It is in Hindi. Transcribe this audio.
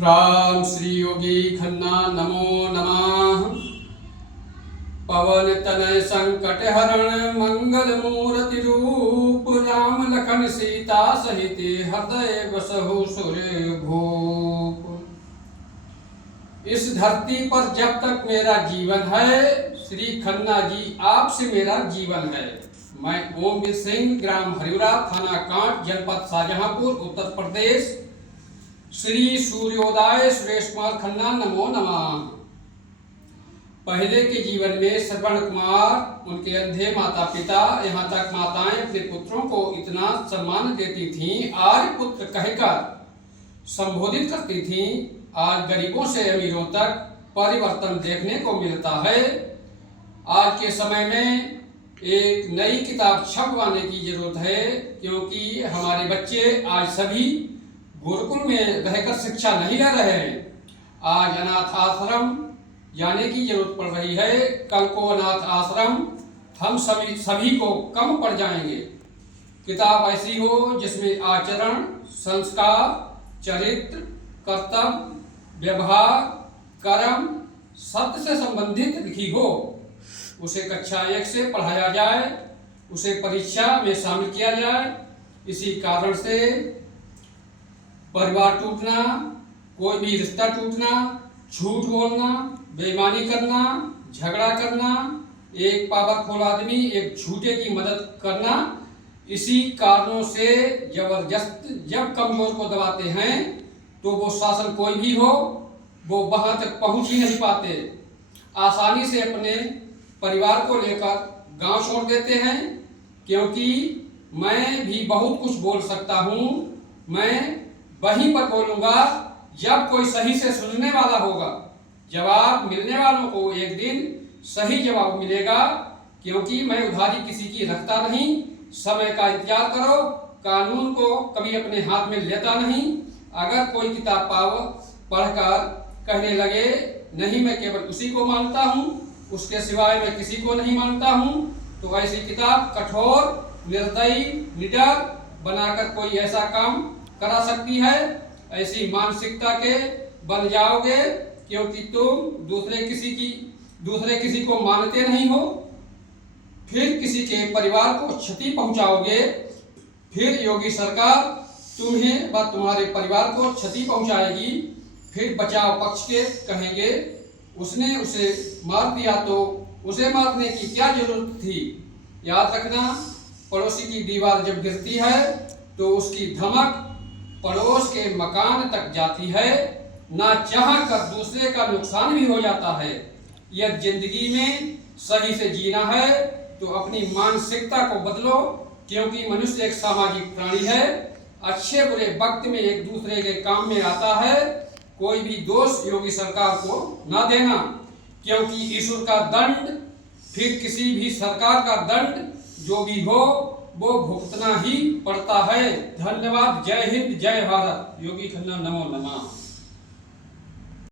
राम श्री योगी खन्ना नमो नमः। पवन तनय संकट हरण मंगल मूर्ति रूप, राम लखन सीता सहित हृदय बसहु सुर भूप। इस धरती पर जब तक मेरा जीवन है, श्री खन्ना जी आपसे मेरा जीवन है। मैं ओमवीर सिंह, ग्राम हरिवरा, थाना कांट, जनपद शाहजहांपुर, उत्तर प्रदेश। श्री सूर्योदय सुरेश कुमार खन्ना नमो नमः। पहले के जीवन में श्रवण कुमार, उनके अंधे माता पिता, यहाँ तक माताएं अपने पुत्रों को इतना सम्मान देती थीं, आर्य पुत्र कहकर संबोधित करती थीं। आज गरीबों से अमीरों तक परिवर्तन देखने को मिलता है। आज के समय में एक नई किताब छपवाने की जरूरत है, क्योंकि हमारे बच्चे आज सभी गुरुकुल में रहकर शिक्षा नहीं ले रहे हैं। आज अनाथ आश्रम जाने की जरूरत पड़ रही है। कल को अनाथ आश्रम हम सभी को कम पड़ जाएंगे। किताब ऐसी हो जिसमें आचरण, संस्कार, चरित्र, कर्तव्य, व्यवहार, कर्म, सत्य से संबंधित लिखी हो। उसे कक्षा 1 से पढ़ाया जाए, उसे परीक्षा में शामिल किया जाए। इसी कारण से परिवार टूटना, कोई भी रिश्ता टूटना, झूठ बोलना, बेईमानी करना, झगड़ा करना, एक पावरफुल आदमी एक झूठे की मदद करना, इसी कारणों से जबरदस्त जब कमजोर को दबाते हैं तो वो शासन कोई भी हो, वो वहां तक पहुंच ही नहीं पाते। आसानी से अपने परिवार को लेकर गांव छोड़ देते हैं। क्योंकि मैं भी बहुत कुछ बोल सकता हूं, मैं वहीं पर बोलूंगा जब कोई सही से सुनने वाला होगा। जवाब मिलने वालों को एक दिन सही जवाब मिलेगा, क्योंकि मैं उधारी किसी की रखता नहीं। समय का इंतजार करो, कानून को कभी अपने हाथ में लेता नहीं। अगर कोई किताब पढ़कर कहने लगे नहीं मैं केवल उसी को मानता हूँ, उसके सिवाय मैं किसी को नहीं मानता हूँ, तो ऐसी किताब कठोर, निर्दयी, निडर बनाकर कोई ऐसा काम करा सकती है। ऐसी मानसिकता के बन जाओगे, क्योंकि तुम दूसरे किसी को मानते नहीं हो। फिर किसी के परिवार को क्षति पहुंचाओगे, फिर योगी सरकार तुम्हें व तुम्हारे परिवार को क्षति पहुंचाएगी। फिर बचाव पक्ष के कहेंगे उसने उसे मार दिया तो उसे मारने की क्या जरूरत थी। याद रखना, पड़ोसी की दीवार जब गिरती है तो उसकी धमक पड़ोस के मकान तक जाती है। ना चाह कर दूसरे का नुकसान भी हो जाता है। यह जिंदगी में सही से जीना है तो अपनी मानसिकता को बदलो, क्योंकि मनुष्य एक सामाजिक प्राणी है। अच्छे बुरे वक्त में एक दूसरे के काम में आता है। कोई भी दोष योगी सरकार को ना देना, क्योंकि ईश्वर का दंड, फिर किसी भी सरकार का दंड जो भी हो वो भुगतना ही पड़ता है। धन्यवाद। जय हिंद, जय भारत। योगी खन्ना नमो नमः।